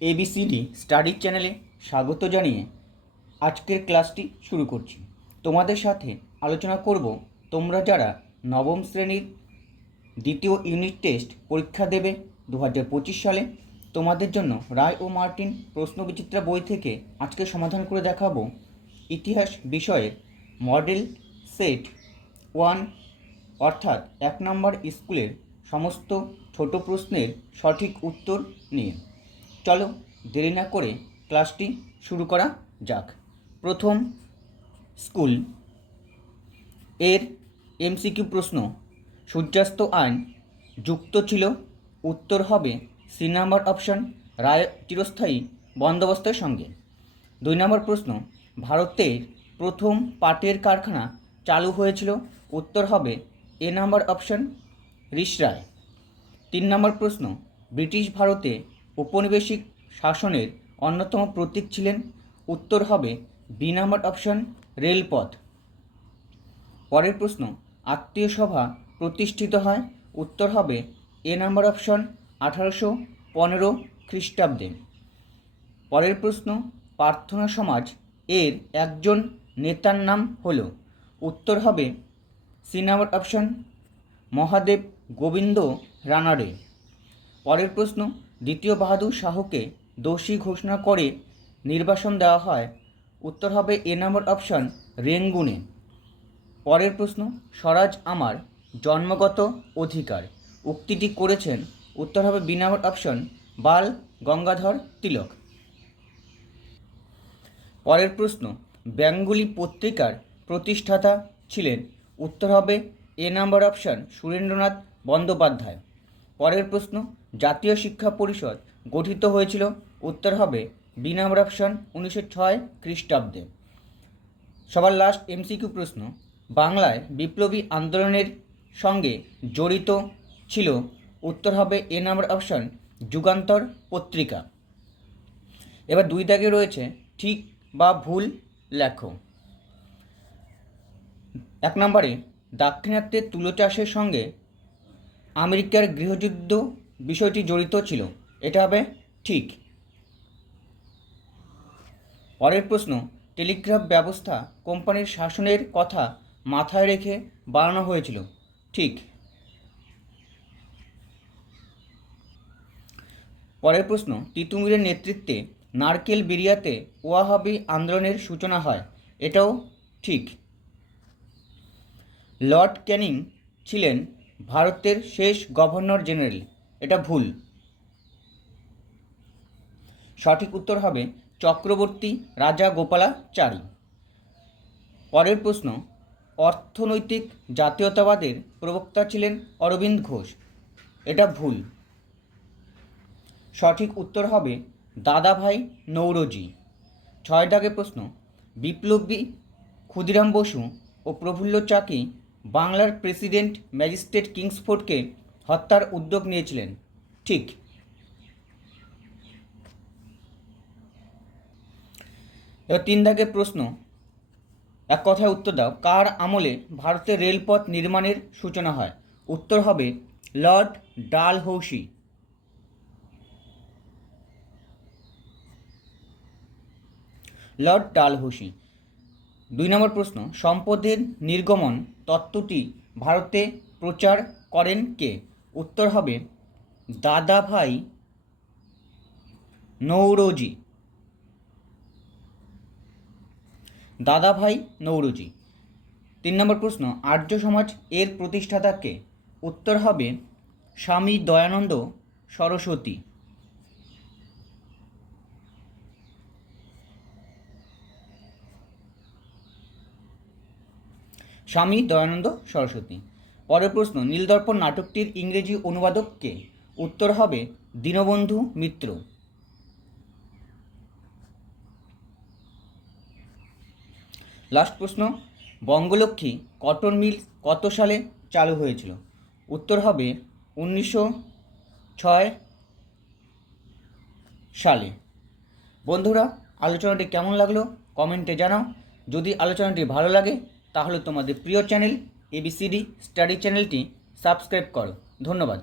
ABCD study চ্যানেলে স্বাগত জানিয়ে আজকের ক্লাসটি শুরু করছি। তোমাদের সাথে আলোচনা করব তোমরা যারা নবম শ্রেণীর দ্বিতীয় ইউনিট টেস্ট পরীক্ষা দেবে 2025 সালে, তোমাদের জন্য রায় ও মার্টিন প্রশ্নবিচিত্রা বই থেকে আজকে সমাধান করে দেখাবো ইতিহাস বিষয়ের মডেল সেট 1 অর্থাৎ 1 নম্বর স্কুলের সমস্ত ছোট প্রশ্নের সঠিক উত্তর নিয়ে। চলো দেরি না করে ক্লাসটি শুরু করা যাক। প্রথম স্কুল এর এমসিকিউ প্রশ্ন, সূর্যাস্ত আইন যুক্ত ছিল, উত্তর হবে সি নাম্বার অপশন, রায় চিরস্থায়ী বন্দোবস্তের সঙ্গে। 2 নম্বর প্রশ্ন, ভারতের প্রথম পাটের কারখানা চালু হয়েছিল, উত্তর হবে এ নাম্বার অপশন, রিসরায়। 3 নম্বর প্রশ্ন, ব্রিটিশ ভারতে ঔপনিবেশিক শাসনের অন্যতম প্রতীক ছিলেন, উত্তর হবে বি নাম্বার অপশন, রেলপথ। পরের প্রশ্ন, আত্মীয় সভা প্রতিষ্ঠিত হয়, উত্তর হবে এ নাম্বার অপশন, 1815 খ্রিস্টাব্দে। পরের প্রশ্ন, প্রার্থনা সমাজ এর একজন নেতার নাম হল, উত্তর হবে C number option, Mahadev Govind Ranade. পরের প্রশ্ন, দ্বিতীয় বাহাদুর শাহকে দোষী ঘোষণা করে নির্বাসন দেওয়া হয়, উত্তর হবে এ নম্বর অপশন, রেঙ্গুনে। পরের প্রশ্ন, স্বরাজ আমার জন্মগত অধিকার উক্তিটি করেছেন, উত্তর হবে বি নম্বর অপশন, বাল গঙ্গাধর তিলক। পরের প্রশ্ন, বেঙ্গলি পত্রিকার প্রতিষ্ঠাতা ছিলেন, উত্তর হবে এ নম্বর অপশন, সুরেন্দ্রনাথ বন্দ্যোপাধ্যায়। পরের প্রশ্ন, জাতীয় শিক্ষা পরিষদ গঠিত হয়েছিল, উত্তর হবে বি নম্বর অপশন, 1906 খ্রিস্টাব্দে। সবার লাস্ট এমসিকিউ প্রশ্ন, বাংলায় বিপ্লবী আন্দোলনের সঙ্গে জড়িত ছিল, উত্তর হবে এ নম্বর অপশন, যুগান্তর পত্রিকা। এবার 2 দাগে রয়েছে ঠিক বা ভুল লেখো। 1 নম্বরে, দাক্ষিণাত্যে তুলো চাষের সঙ্গে আমেরিকার গৃহযুদ্ধ বিষয়টি জড়িত ছিল, এটা হবে ঠিক। পরের প্রশ্ন, টেলিগ্রাফ ব্যবস্থা কোম্পানির শাসনের কথা মাথায় রেখে বানানো হয়েছিল, ঠিক। পরের প্রশ্ন, তিতুমিরের নেতৃত্বে নারকেল বেরিয়াতে ওয়াহাবি আন্দোলনের সূচনা হয়, এটাও ঠিক। লর্ড ক্যানিং ছিলেন ভারতের শেষ গভর্নর জেনারেল, এটা ভুল। সঠিক উত্তর হবে চক্রবর্তী রাজা গোপালাচারী। পরের প্রশ্ন, অর্থনৈতিক জাতীয়তাবাদের প্রবক্তা ছিলেন অরবিন্দ ঘোষ, এটা ভুল। সঠিক উত্তর হবে দাদাভাই নৌরোজি। 6 দাগের প্রশ্ন, বিপ্লবী ক্ষুদিরাম বসু ও প্রফুল্ল চাকি বাংলার প্রেসিডেন্ট ম্যাজিস্ট্রেট কিংসফোর্ডকে হত্যার উদ্যোগ নিয়েছিলেন, ঠিক। এবার 3 দাগের প্রশ্ন, এক কথায় উত্তর দাও, কার আমলে ভারতের রেলপথ নির্মাণের সূচনা হয়, উত্তর হবে লর্ড ডালহৌসি। লর্ড ডালহৌসি। 2 নম্বর প্রশ্ন, সম্পদের নির্গমন তত্ত্বটি ভারতে প্রচার করেন কে, উত্তর হবে দাদাভাই নৌরোজি। দাদাভাই নৌরোজি। 3 নম্বর প্রশ্ন, আর্য সমাজ এর প্রতিষ্ঠাতা কে, উত্তর হবে স্বামী দয়ানন্দ সরস্বতী। স্বামী দয়ানন্দ সরস্বতী। পরের প্রশ্ন, নীলদর্পণ নাটকটির ইংরেজি অনুবাদক কে, উত্তর হবে দীনবন্ধু মিত্র। লাস্ট প্রশ্ন, বঙ্গলক্ষ্মী কটন মিল কত সালে চালু হয়েছিল, উত্তর হবে 1906 সালে। বন্ধুরা, আলোচনাটি কেমন লাগলো কমেন্টে জানাও। যদি আলোচনাটি ভালো লাগে তাহলে তোমাদের প্রিয় চ্যানেল এবিসিডি স্টাডি চ্যানেলটি সাবস্ক্রাইব করো। ধন্যবাদ।